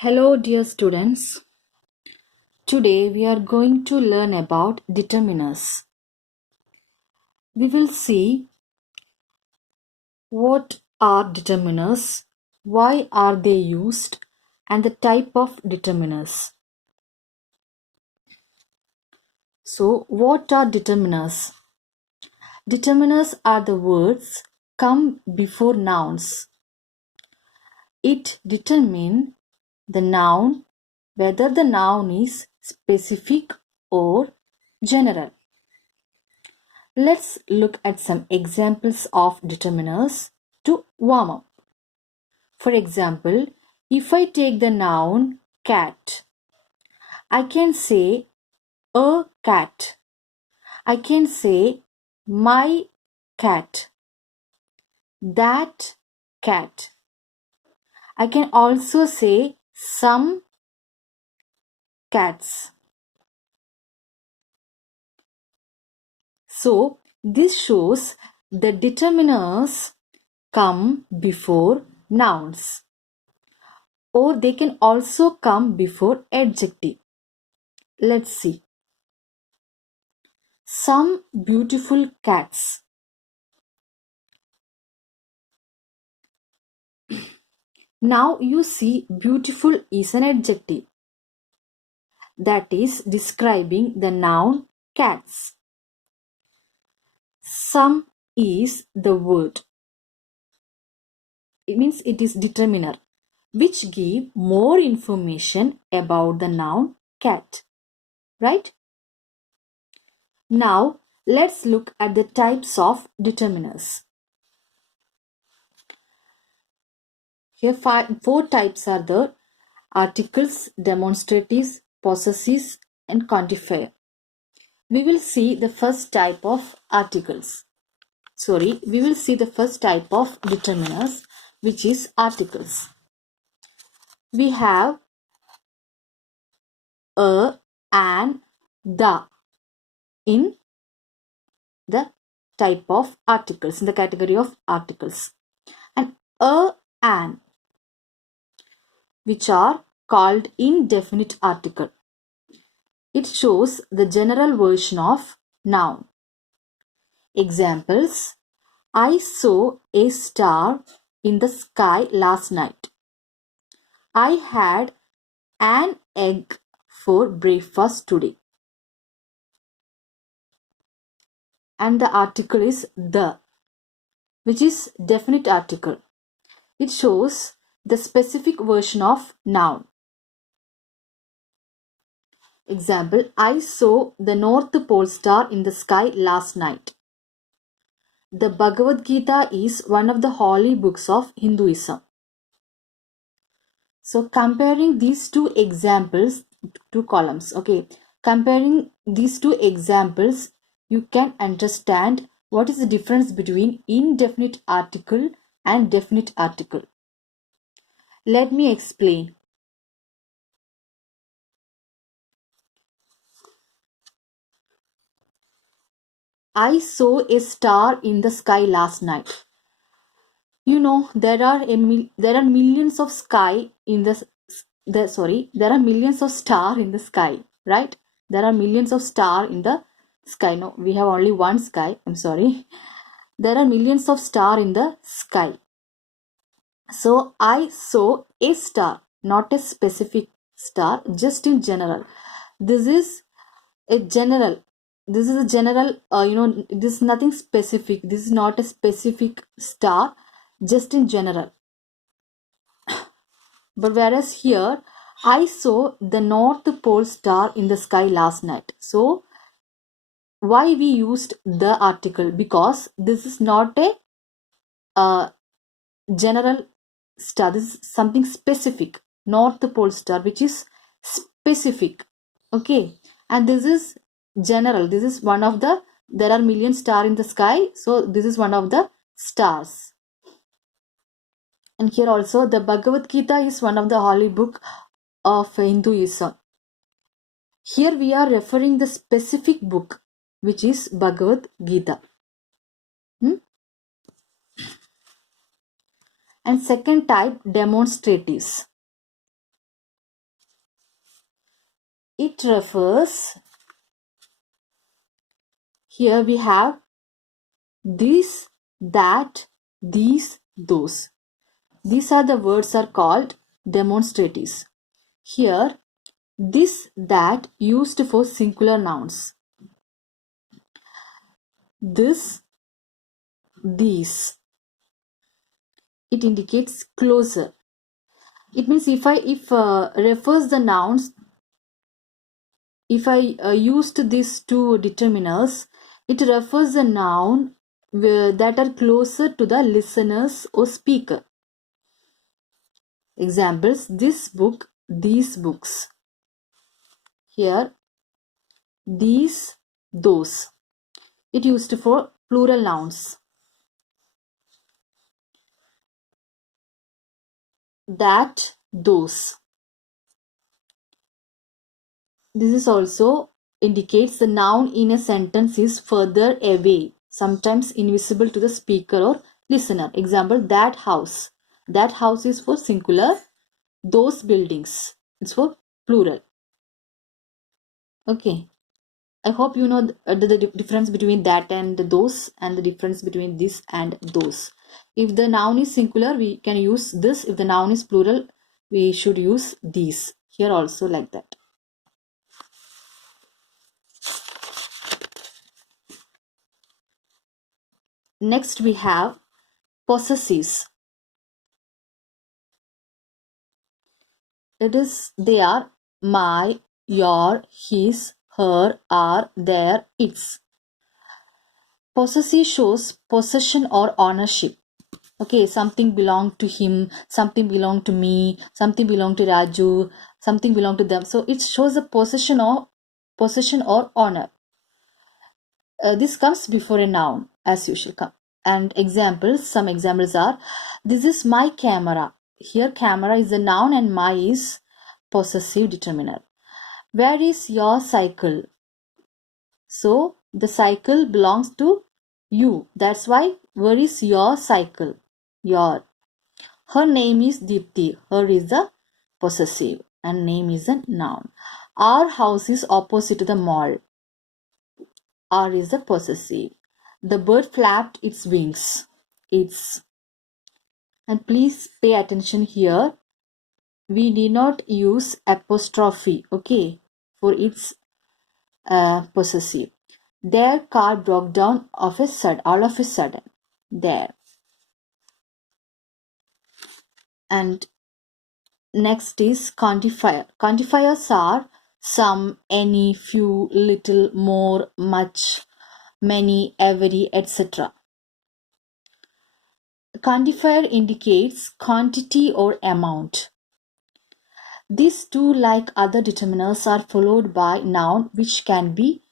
Hello, dear students. Today we are going to learn about determiners. We will see what are determiners, why are they used, and the type of determiners. So, what are determiners? Determiners are the words come before nouns. It determines the noun whether the noun is specific or general. Let's look at some examples of determiners to warm up. For example, if I take the noun cat, I can say a cat. I can say my cat, that cat. I can also say some cats. So, this shows the determiners come before nouns, or they can also come before adjective. Let's see. Some beautiful cats. Now you see beautiful is an adjective that is describing the noun cats. Some is the word. It means it is determiner which give more information about the noun cat. Right? Now let's look at the types of determiners. Here four types are there: articles, demonstratives, possessives, and quantifier. We will see the first type of articles. We will see the first type of determiners, which is articles. We have a, and, the in the type of articles, in the category of articles. And a, and, which are called indefinite article. It shows the general version of noun. Examples: I saw a star in the sky last night. I had an egg for breakfast today. And the article is the, which is definite article. It shows the specific version of noun. Example: I saw the North Pole star in the sky last night. The Bhagavad Gita is one of the holy books of Hinduism. So comparing these two examples, two columns, okay, comparing these two examples, you can understand what is the difference between indefinite article and definite article. Let me explain. I saw a star in the sky last night. You know, there are millions of sky in there are millions of star in the sky, right? There are millions of star in the sky. No, we have only one sky. I'm sorry. There are millions of star in the sky. So I saw a star, not a specific star, just in general. This is a general. This is a general. This is nothing specific. This is not a specific star, just in general. But whereas here, I saw the North Pole star in the sky last night. So why we used the article? Because this is not a general star. This is something specific. North Pole star, which is specific. Okay. And this is general. This is one of the, there are million stars in the sky. So this is one of the stars. And here also the Bhagavad Gita is one of the holy book of Hinduism. Here we are referring the specific book, which is Bhagavad Gita. And second type, demonstratives. it refers, here we have this, that, these, those. These are the words are called demonstratives. Here, this, that used for singular nouns. This, these. It indicates closer. It means if refers the nouns, if I used these two determiners, it refers the noun that are closer to the listeners or speaker. Examples: this book, these books. Here, these, those. It used for plural nouns. That, those. This is also indicates the noun in a sentence is further away, sometimes invisible to the speaker or listener. Example: that house. That house is for singular. Those buildings, it's for plural. Okay. I hope you know the difference between that and those, and the difference between this and those. If the noun is singular, we can use this. If the noun is plural, we should use these. Here also like that. Next we have possessives. They are my, your, his, her, our, their, its. Possessive shows possession or ownership. Okay, something belonged to him, something belonged to me, something belonged to Raju, something belonged to them. So it shows a possession or honor. This comes before a noun, as usual. And some examples are: this is my camera. Here camera is a noun and my is possessive determiner. Where is your cycle? So the cycle belongs to you. That's why where is your cycle? Your. Her name is Deepti. Her is the possessive and name is a noun. Our house is opposite to the mall. Our is the possessive. The bird flapped its wings. Its. And please pay attention here. We need not use apostrophe, okay, for its possessive. Their car broke down all of a sudden. There. And next is quantifier. Quantifiers are some, any, few, little, more, much, many, every, etc. Quantifier indicates quantity or amount. These two, like other determiners, are followed by noun which can be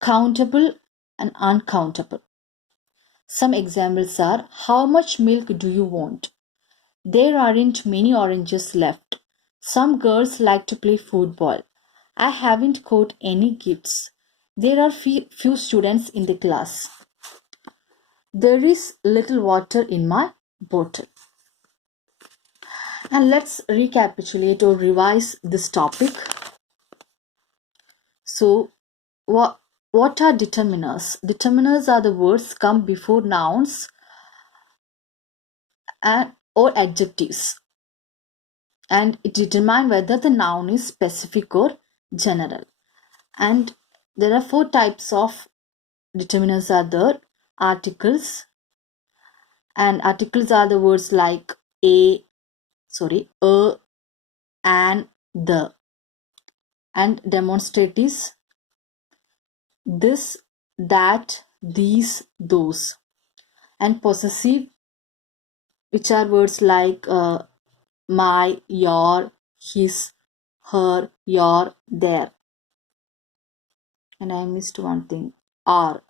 countable and uncountable. Some examples are: how much milk do you want? There aren't many oranges left. Some girls like to play football. I haven't got any gifts. There are few students in the class. There is little water in my bottle. And let's recapitulate or revise this topic. So, what are determiners? Determiners are the words come before nouns or adjectives, and it determines whether the noun is specific or general. And there are 4 types of determiners are there: articles, and articles are the words like a, and the. And demonstratives: this, that, these, those. And possessive, which are words like my, your, his, her, your, their. And I missed one thing: our,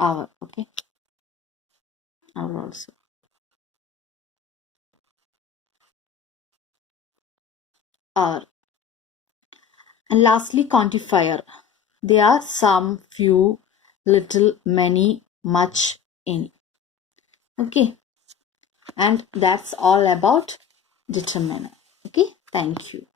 okay, our also. Our. And lastly, quantifier. They are some, few, little, many, much, any. Okay. And that's all about determiner. Okay. Thank you.